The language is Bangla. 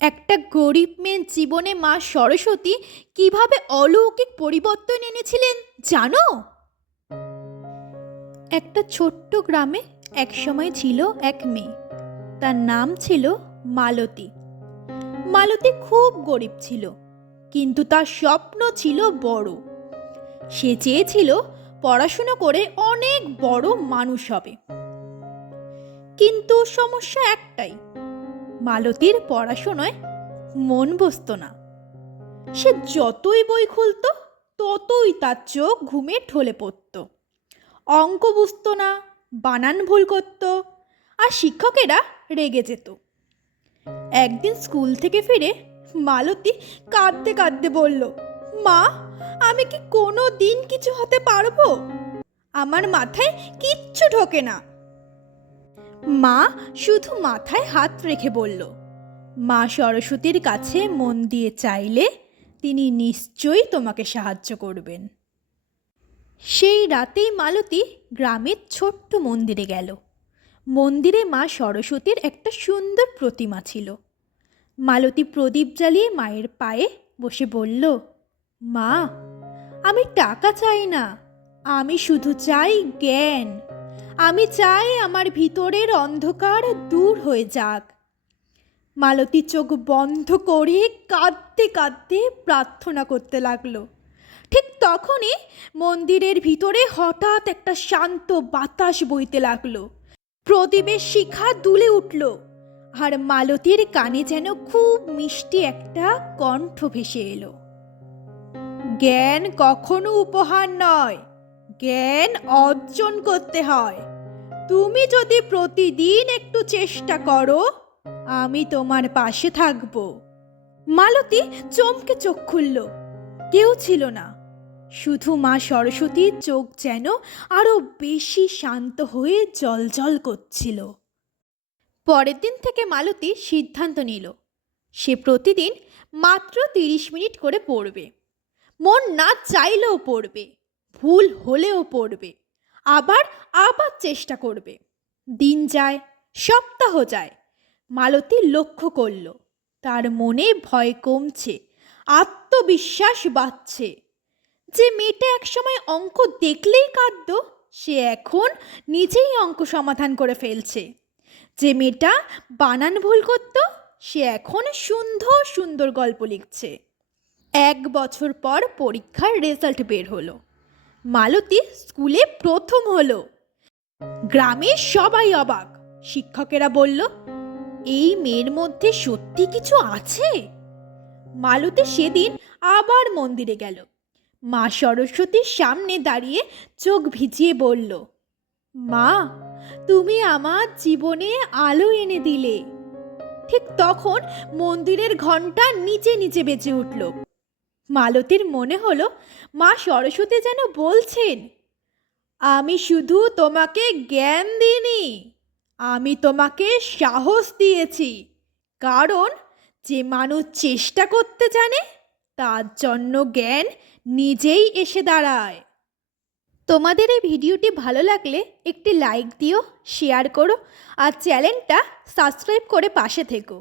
একটা গরিব মেয়ের জীবনে মা সরস্বতী কিভাবে অলৌকিক পরিবর্তন এনেছিলেন জানো? একটা ছোট্ট গ্রামে একসময় ছিল এক মেয়ে। তার নাম ছিল মালতী। মালতী খুব গরিব ছিল, কিন্তু তার স্বপ্ন ছিল বড়। সে চেয়েছিল পড়াশোনা করে অনেক বড় মানুষ হবে। কিন্তু সমস্যা একটাই, মালতীর পড়াশোনায় মন বসতো না। সে যতই বই খুলতো ততই তার চোখ ঘুমে ঢলে পড়ত। অঙ্ক বুঝতো না, বানান ভুল করত, আর শিক্ষকেরা রেগে যেত। একদিন স্কুল থেকে ফিরে মালতী কাঁদতে কাঁদতে বলল, মা, আমি কি কোনো দিন কিছু হতে পারবো? আমার মাথায় কিচ্ছু ঢোকে না। মা শুধু মাথায় হাত রেখে বলল, মা সরস্বতীর কাছে মন দিয়ে চাইলে তিনি নিশ্চয়ই তোমাকে সাহায্য করবেন। সেই রাতেই মালতী গ্রামের ছোট্ট মন্দিরে গেল। মন্দিরে মা সরস্বতীর একটা সুন্দর প্রতিমা ছিল। মালতী প্রদীপ জ্বালিয়ে মায়ের পায়ে বসে বলল, মা, আমি টাকা চাই না, আমি শুধু চাই জ্ঞান। আমি চাই আমার ভিতরের অন্ধকার দূর হয়ে যাক। মালতী চোখ বন্ধ করে কাঁদতে কাঁদতে প্রার্থনা করতে লাগলো। ঠিক তখনই মন্দিরের ভিতরে হঠাৎ একটা শান্ত বাতাস বইতে লাগলো। প্রদীপের শিখা দুলে উঠল, আর মালতীর কানে যেন খুব মিষ্টি একটা কণ্ঠ ভেসে এলো। জ্ঞান কখনো উপহার নয়, জ্ঞান অর্জন করতে হয়। তুমি যদি প্রতিদিন একটু চেষ্টা করো, আমি তোমার পাশে থাকব। মালতী চমকে চোখ খুলল। কেউ ছিল না, শুধু মা সরস্বতীর চোখ যেন আরো বেশি শান্ত হয়ে জ্বলজ্বল করছিল। পরের দিন থেকে মালতী সিদ্ধান্ত নিল, সে প্রতিদিন মাত্র 30 মিনিট করে পড়বে। মন না চাইলেও পড়বে, ভুল হলেও পড়বে, আবার আবার চেষ্টা করবে। দিন যায়, সপ্তাহ যায়, মালতী লক্ষ্য করল তার মনে ভয় কমছে, আত্মবিশ্বাস বাড়ছে। যে মেয়েটা একসময় অঙ্ক দেখলেই কাঁদতো, সে এখন নিজেই অঙ্ক সমাধান করে ফেলছে। যে মেয়েটা বানান ভুল করত, সে এখন সুন্দর সুন্দর গল্প লিখছে। 1 বছর পর পরীক্ষার রেজাল্ট বের হলো। মালতী স্কুলে প্রথম হলো। গ্রামের সবাই অবাক। শিক্ষকেরা বলল, এই মেয়ের মধ্যে সত্যি কিছু আছে। মালতী সেদিন আবার মন্দিরে গেল। মা সরস্বতীর সামনে দাঁড়িয়ে চোখ ভিজিয়ে বলল, মা, তুমি আমার জীবনে আলো এনে দিলে। ঠিক তখন মন্দিরের ঘন্টা নিচে নিচে বেজে উঠল। মালতীর মনে হলো মা সরস্বতী যেন বলছেন, আমি শুধু তোমাকে জ্ঞান দিইনি, আমি তোমাকে সাহস দিয়েছি। কারণ যে মানুষ চেষ্টা করতে জানে, তার জন্য জ্ঞান নিজেই এসে দাঁড়ায়। তোমাদের এই ভিডিওটি ভালো লাগলে একটি লাইক দিও, শেয়ার করো, আর চ্যানেলটা সাবস্ক্রাইব করে পাশে থেকো।